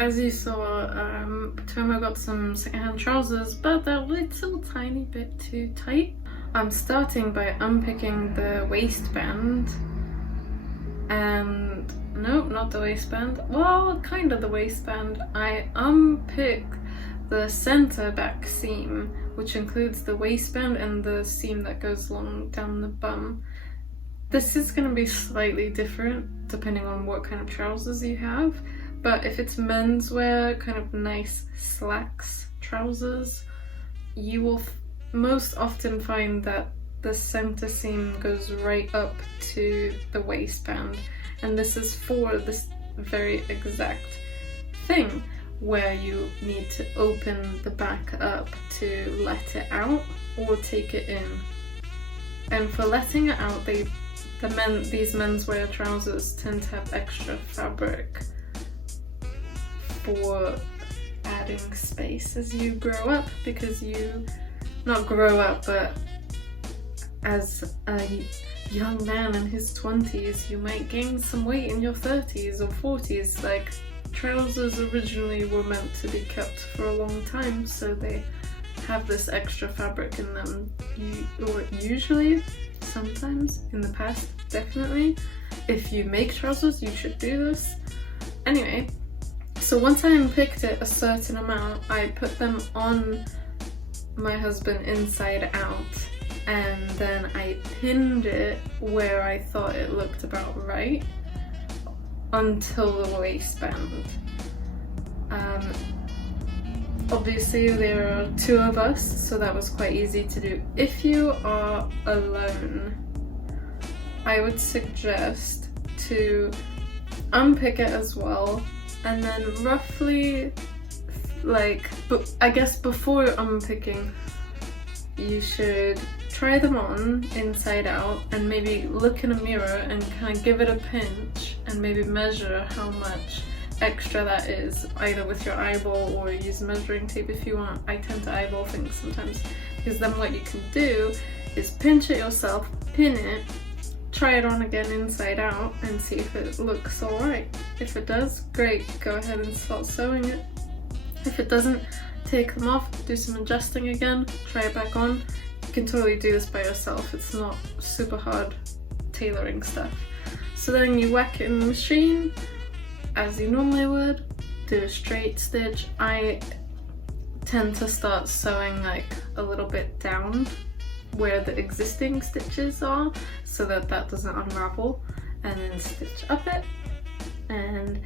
as you saw, Tomo got some secondhand trousers, but they're a little tiny bit too tight. I'm starting by unpicking the waistband, and nope, not the waistband. Well, kind of the waistband. I unpick the center back seam, which includes the waistband and the seam that goes along down the bum. This is going to be slightly different depending on what kind of trousers you have, but if it's menswear, kind of nice slacks trousers, you will most often find that the center seam goes right up to the waistband, and this is for this very exact thing where you need to open the back up to let it out or take it in. And for letting it out, these menswear trousers tend to have extra fabric for adding space as you grow up, because you, not grow up, but as a young man in his 20s, you might gain some weight in your 30s or 40s. Like, trousers originally were meant to be kept for a long time, so they have this extra fabric in them. Or usually, sometimes, in the past, definitely, if you make trousers, you should do this. Anyway, so once I unpicked it a certain amount, I put them on my husband inside out, and then I pinned it where I thought it looked about right until the waistband. Obviously there are two of us, so that was quite easy to do. If you are alone, I would suggest to unpick it as well, and then roughly, like, I guess before unpicking, you should try them on inside out and maybe look in a mirror and kind of give it a pinch and maybe measure how much extra that is, either with your eyeball or use measuring tape if you want. I tend to eyeball things sometimes, because then what you can do is pinch it yourself, pin it, try it on again inside out and see if it looks alright. If it does, great, go ahead and start sewing it. If it doesn't, take them off, do some adjusting again, try it back on. You can totally do this by yourself, it's not super hard tailoring stuff. So then you whack it in the machine as you normally would, do a straight stitch. I tend to start sewing like a little bit down where the existing stitches are so that that doesn't unravel, and then stitch up it and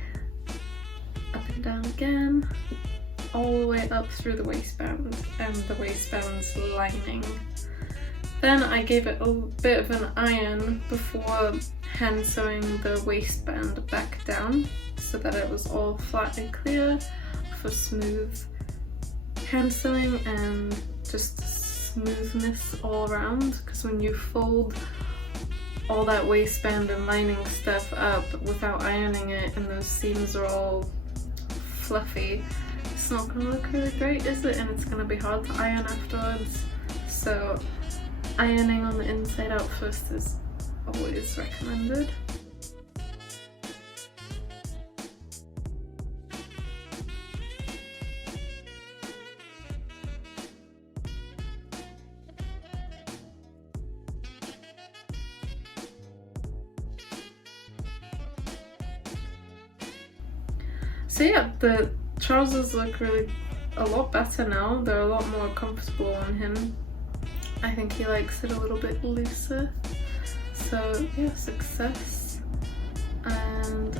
up and down again, all the way up through the waistband and the waistband's lining. Then I gave it a bit of an iron before hand sewing the waistband back down so that it was all flat and clear for smooth hand sewing and just smoothness all around, because when you fold all that waistband and lining stuff up without ironing it and those seams are all fluffy, it's not going to look really great, is it? And it's going to be hard to iron afterwards. So ironing on the inside out first is always recommended. So yeah, the trousers look really a lot better now. They're a lot more comfortable on him. I think he likes it a little bit looser. So yeah, success. And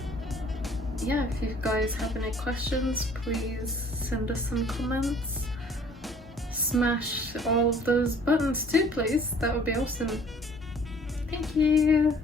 yeah, if you guys have any questions, please send us some comments. Smash all of those buttons too, please. That would be awesome. Thank you.